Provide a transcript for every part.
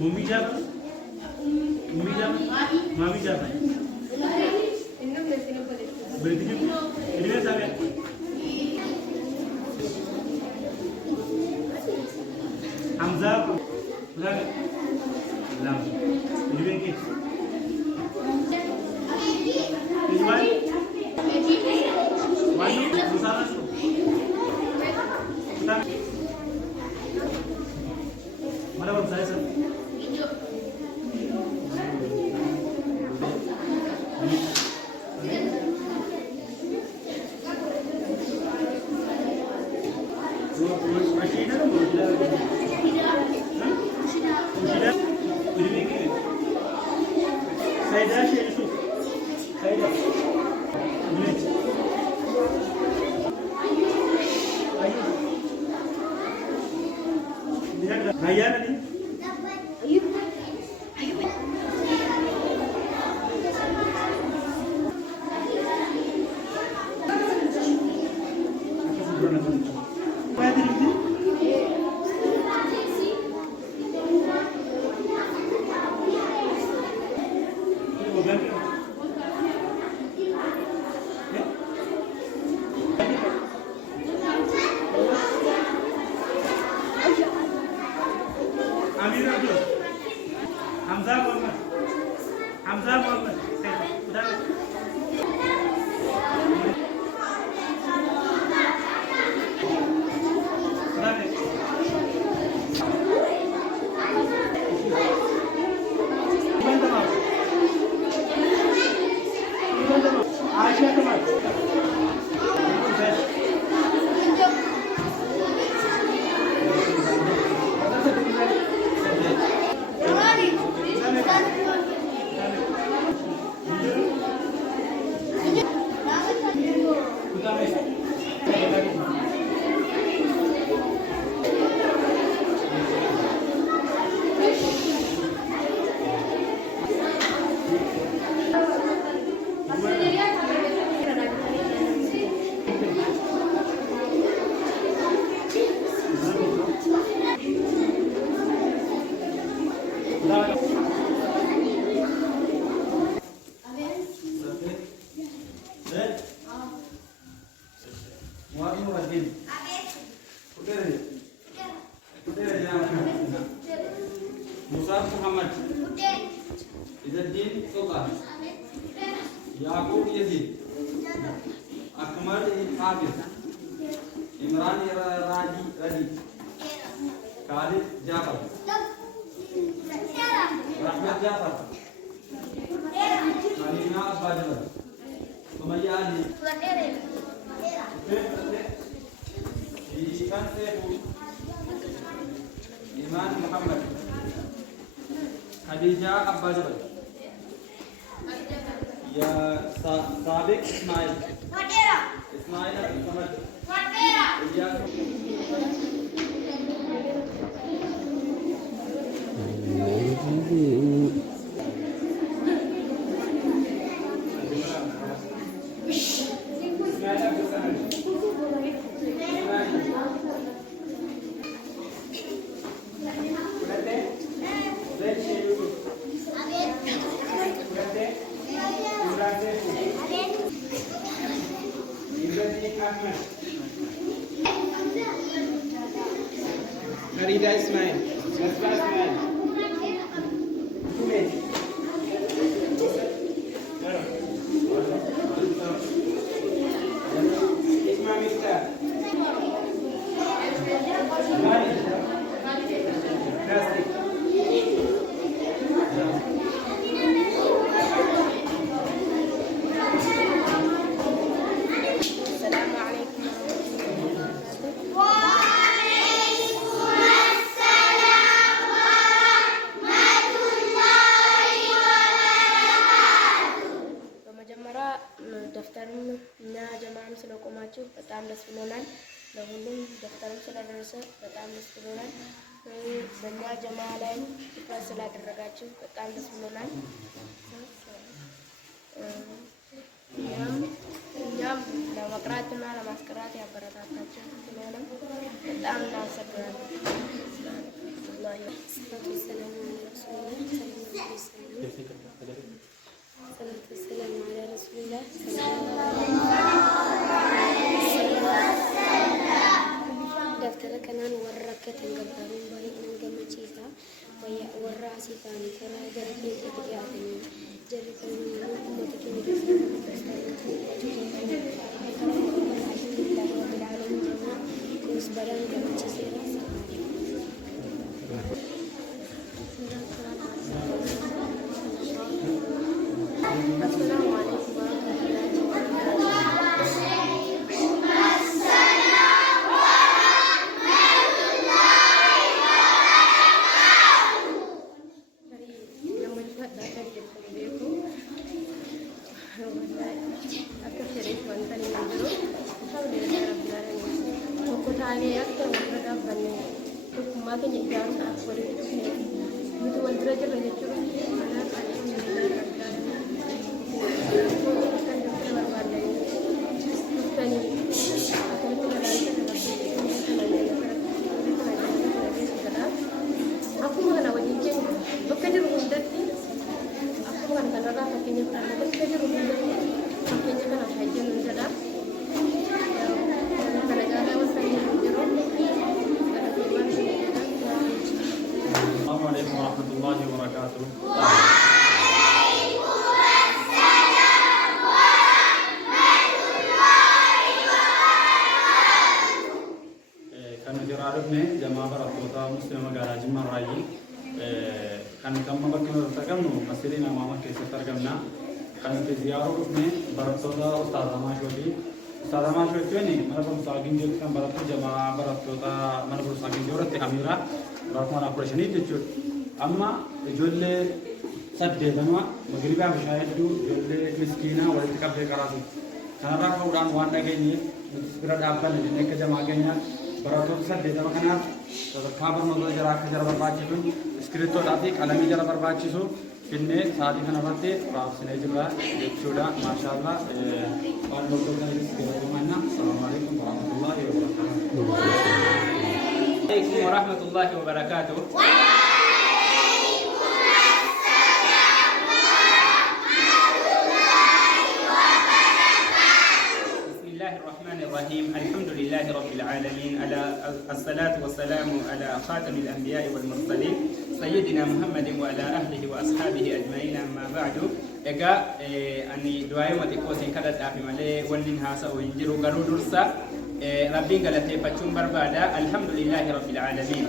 मम्मी जाता मामी जाता berarti ini kan sampai Hamza udah lam ini begini ini mana misalnya kita mana bang saya sih Raya tadi. Hamza Muhammad. Udah. Aisyah teman. Musa Muhammad Izzuddin Sultan Yaqub Yazid Akmal Hafiz Imran Radi Khalid Jafar Rahmat Jafar Alina Bajwa Sumayya Ali Ikan Sefu Iman Muhammad Khadija Abbajwa Ya Sabik Ismail Ismail Samad Ilyas Farida Ismail, Nasra Ismail, Ismail Miftah, ደፍተርና ጀማዓም ስለቆማችሁ በጣም ደስ ብሎናል። ለሁሉም ደፍተርም ስለደረሰ በጣም ደስ ብሎናል። በእኛ ጀማዓ ላይ ትኩረት ስላደረጋችሁ በጣም ደስ ብሎናል። እኛም ለመቅራትና ለማስቀራት ያበረታታችሁ ስለሆነ በጣም በጣም እናመሰግናለን። دفتر كنان وركت الجبارين بريء من جمتيسا والرأسي ثاني ترى جربي تجاتني جربي من أمتك من الحمد لله رب العالمين وسبران جمتيسا السلام عليكم ورحمة السلام عليكم ورحمة الله وبركاته. Kan jiraarifne jamaa barattoota musliima magaalaa Jimmaa Raayii kan amma bakka nuti argamnu masjida Imaamaa keessatti argamna. Kan nuti ziyaaruu dhufne barattoota Ustaaz Amaashootii. Ustaaz Amaashoo jechuun mana barumsaa Ginjoo kan barattu jamaa barattoota mana barumsaa Ginjoo irratti hamiira barattoota 15 jechuudha. Amma ijoollee 8 magriibaa bishaan hedduu ijoollee miskiinaa walitti qabdee qaraatu. Kanarraa ka'uudhaan waan dhageenye bira dhaabbanne jennee akka jamaa keenya barattoota 8 kanaaf sadarkaa barnoota jara akka jara barbaachisu iskiriiptoodhaa fi qalamii jara barbaachisu finnee sa'aatii kanarratti raabsinee jirra jechuudha. Maashaallah waan hordoftanis galatoomaa. Assalaamu alaikum warahmatullahi wabarakatuh. الرحيم الحمد لله رب العالمين على الصلاة والسلام على خاتم الأنبياء والمرسلين سيدنا محمد وعلى أهله وأصحابه أجمعين أما بعد إجا أني دعاء متكوسين كذا تعرف ملء وننها سوينجرو قرود رسا ربي قال تفتشون بربادا الحمد لله رب العالمين.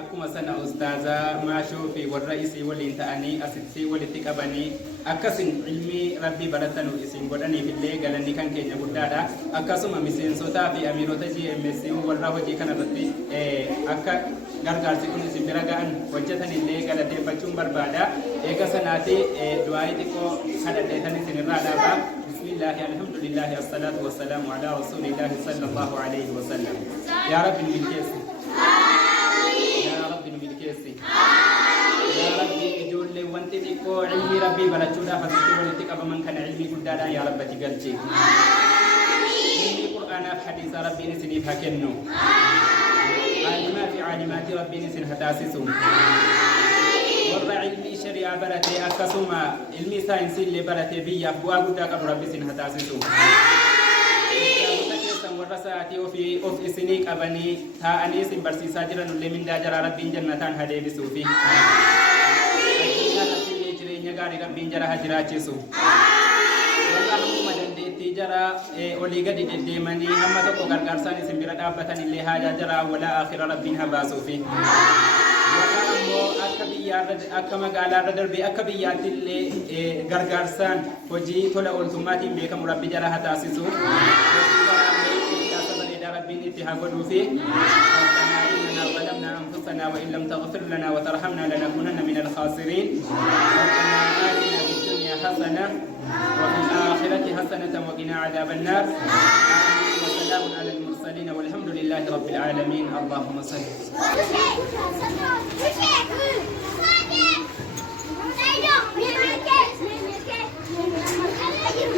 Akkuma sana ustaaza maashoo fi warra isii waliin ta'anii asitti walitti qabanii akkasin ilmi rabbii baratanu isin godhaniif illee galanni kan keenya guddaadha. Akkasuma miseensotaa fi amiirota GMS warra hojii kanarratti akka gargaarsi kun isin bira ga'an hojjetan illee galateeffachuun barbaada. Eega sanaati du'aa'ii xiqqoo kadhadheetan isin irraa dhaabaa. Bismillahi alhamdulillahi assalatu wassalamu ala rasulillahi sallallahu alayhi wa sallam. Yaa Rabbi nu milkeessi. يا ربي إجول لي وانت تكو علمي ربي بلجودا فسيتي ولتك أبا من كان علمي قدادا يا رب تقلتي علمي قرآن حديث ربي نسني فكنو عالمات عالمات ربي نسن هتاسسو ورى علمي شريعة بلتي أكسوما علمي ساينسي اللي بلتي بيا بوا قدا قبل ربي سن هتاسسو ورساتي وفي إسنيك أبني تا أنيس برسيسا جرا نلي من داجر ربي جنتان هدي بسوفي gari rabbiin jara hajiraachisu wallah hamuma dandeettii jara olii gadi deddeemanii hamma tokko gargaarsaan isin bira dhaabbatan illee haajaa jara walaa akhira rabbiin habaasuufi ammoo akka biyyaarra akka magaalaarra darbee akka biyyaatti illee gargaarsaan hojii tola ooltummaatiin beekamu rabbi jara hataasisu rabbiin itti haa godhuufi ظلمنا أنفسنا وإن لم تغفر لنا وترحمنا لنكونن من الخاسرين. ربنا آتنا في الدنيا حسنة وفي الآخرة حسنة وقنا عذاب النار. وسلام على المرسلين والحمد لله رب العالمين. اللهم صل